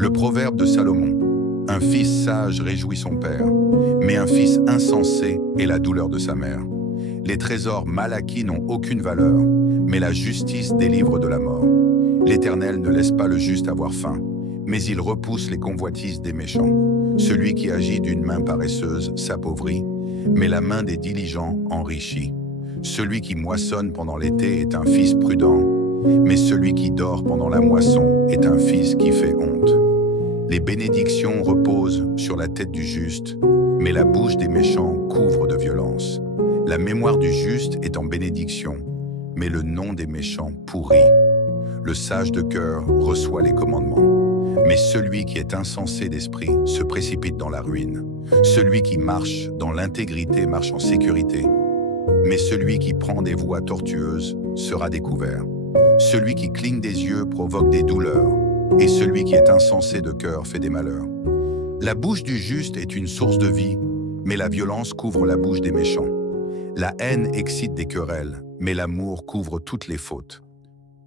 Le proverbe de Salomon. Un fils sage réjouit son père, mais un fils insensé est la douleur de sa mère. Les trésors mal acquis n'ont aucune valeur, mais la justice délivre de la mort. L'Éternel ne laisse pas le juste avoir faim, mais il repousse les convoitises des méchants. Celui qui agit d'une main paresseuse s'appauvrit, mais la main des diligents enrichit. Celui qui moissonne pendant l'été est un fils prudent, mais celui qui dort pendant la moisson est un fils qui fait honte. Les bénédictions reposent sur la tête du juste, mais la bouche des méchants couvre de violence. La mémoire du juste est en bénédiction, mais le nom des méchants pourrit. Le sage de cœur reçoit les commandements, mais celui qui est insensé d'esprit se précipite dans la ruine. Celui qui marche dans l'intégrité marche en sécurité, mais celui qui prend des voies tortueuses sera découvert. Celui qui cligne des yeux provoque des douleurs, et celui qui est insensé de cœur fait des malheurs. La bouche du juste est une source de vie, mais la violence couvre la bouche des méchants. La haine excite des querelles, mais l'amour couvre toutes les fautes.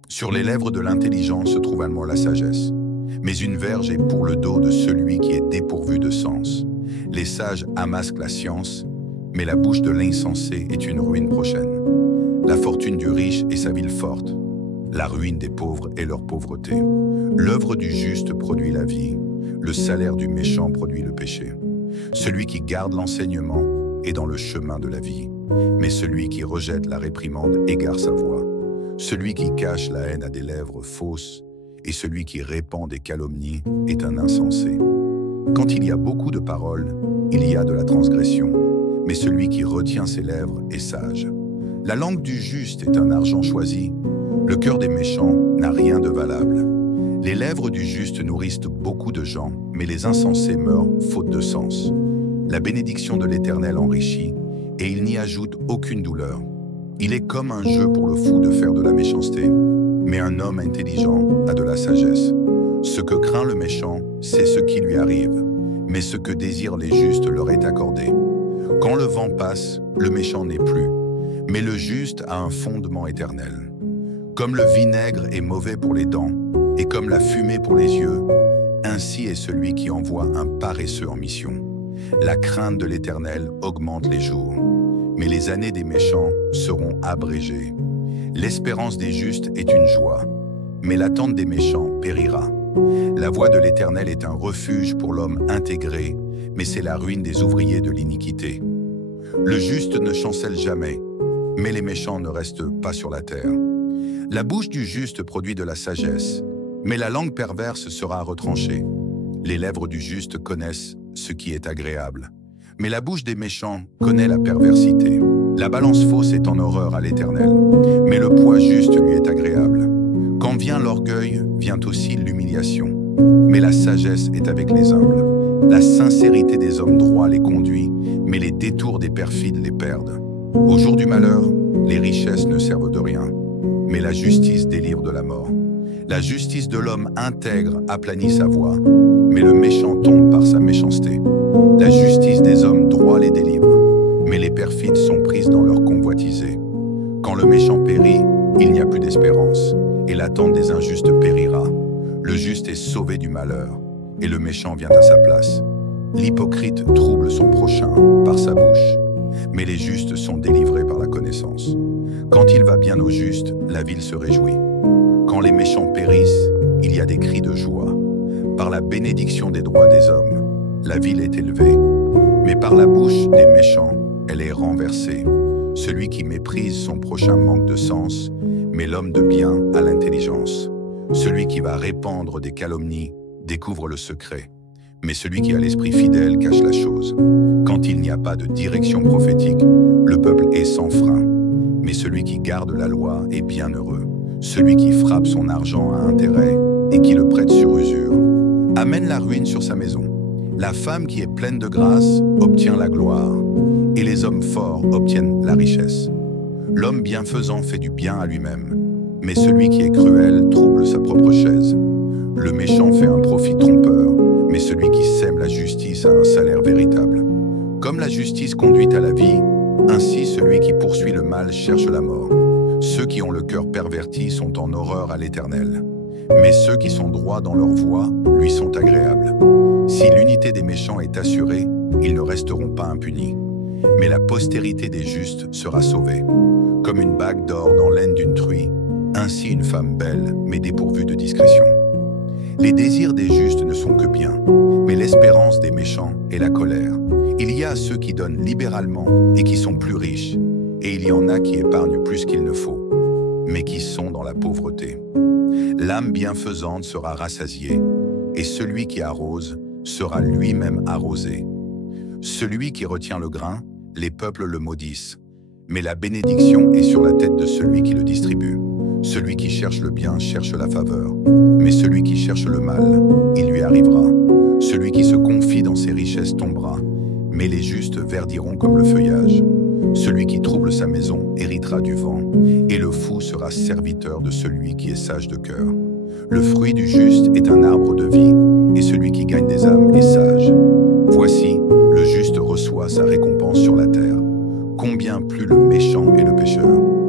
Sur les lèvres de l'intelligence se trouve allemand la sagesse, mais une verge est pour le dos de celui qui est dépourvu de sens. Les sages amassent la science, mais la bouche de l'insensé est une ruine prochaine. La fortune du riche est sa ville forte, la ruine des pauvres est leur pauvreté. L'œuvre du juste produit la vie, le salaire du méchant produit le péché. Celui qui garde l'enseignement est dans le chemin de la vie, mais celui qui rejette la réprimande égare sa voie. Celui qui cache la haine a des lèvres fausses, et celui qui répand des calomnies est un insensé. Quand il y a beaucoup de paroles, il y a de la transgression, mais celui qui retient ses lèvres est sage. La langue du juste est un argent choisi, le cœur des méchants n'a rien de valable. Les lèvres du juste nourrissent beaucoup de gens, mais les insensés meurent faute de sens. La bénédiction de l'Éternel enrichit, et il n'y ajoute aucune douleur. Il est comme un jeu pour le fou de faire de la méchanceté, mais un homme intelligent a de la sagesse. Ce que craint le méchant, c'est ce qui lui arrive, mais ce que désirent les justes leur est accordé. Quand le vent passe, le méchant n'est plus, mais le juste a un fondement éternel. Comme le vinaigre est mauvais pour les dents, et comme la fumée pour les yeux, ainsi est celui qui envoie un paresseux en mission. La crainte de l'Éternel augmente les jours, mais les années des méchants seront abrégées. L'espérance des justes est une joie, mais l'attente des méchants périra. La voie de l'Éternel est un refuge pour l'homme intégré, mais c'est la ruine des ouvriers de l'iniquité. Le juste ne chancelle jamais, mais les méchants ne restent pas sur la terre. La bouche du juste produit de la sagesse, mais la langue perverse sera retranchée. Les lèvres du juste connaissent ce qui est agréable, mais la bouche des méchants connaît la perversité. La balance fausse est en horreur à l'Éternel, mais le poids juste lui est agréable. Quand vient l'orgueil, vient aussi l'humiliation, mais la sagesse est avec les humbles. La sincérité des hommes droits les conduit, mais les détours des perfides les perdent. Au jour du malheur, les richesses ne servent de rien, mais la justice délivre de la mort. La justice de l'homme intègre aplanit sa voie, mais le méchant tombe par sa méchanceté. La justice des hommes droits les délivre, mais les perfides sont prises dans leur convoitisée. Quand le méchant périt, il n'y a plus d'espérance, et l'attente des injustes périra. Le juste est sauvé du malheur, et le méchant vient à sa place. L'hypocrite trouble son prochain par sa bouche, mais les justes sont délivrés par la connaissance. Quand il va bien aux justes, la ville se réjouit. Quand les méchants périssent, il y a des cris de joie. Par la bénédiction des droits des hommes, la ville est élevée. Mais par la bouche des méchants, elle est renversée. Celui qui méprise son prochain manque de sens, mais l'homme de bien a l'intelligence. Celui qui va répandre des calomnies découvre le secret, mais celui qui a l'esprit fidèle cache la chose. Quand il n'y a pas de direction prophétique, le peuple est sans frein. Mais celui qui garde la loi est bienheureux. Celui qui frappe son argent à intérêt et qui le prête sur usure amène la ruine sur sa maison. La femme qui est pleine de grâce obtient la gloire, et les hommes forts obtiennent la richesse. L'homme bienfaisant fait du bien à lui-même, mais celui qui est cruel trouble sa propre chaise. Le méchant fait un profit trompeur, mais celui qui sème la justice a un salaire véritable. Comme la justice conduit à la vie, ainsi celui qui poursuit le mal cherche la mort. Ceux qui ont le cœur perverti sont en horreur à l'Éternel, Mais ceux qui sont droits dans leur voie lui sont agréables. Si l'unité des méchants est assurée, ils ne resteront pas impunis. Mais la postérité des justes sera sauvée. Comme une bague d'or dans l'aine d'une truie, ainsi une femme belle, mais dépourvue de discrétion. Les désirs des justes ne sont que bien, mais l'espérance des méchants est la colère. Il y a ceux qui donnent libéralement et qui sont plus riches, et il y en a qui épargnent plus qu'il ne faut, mais qui sont dans la pauvreté. L'âme bienfaisante sera rassasiée, et celui qui arrose sera lui-même arrosé. Celui qui retient le grain, les peuples le maudissent, mais la bénédiction est sur la tête de celui qui le distribue. Celui qui cherche le bien cherche la faveur, mais celui qui cherche le mal, il lui arrivera. Celui qui se confie dans ses richesses tombera, mais les justes verdiront comme le feuillage. Celui qui trouble sa maison héritera du vent, et le fou sera serviteur de celui qui est sage de cœur. Le fruit du juste est un arbre de vie, et celui qui gagne des âmes est sage. Voici, le juste reçoit sa récompense sur la terre. Combien plus le méchant et le pécheur.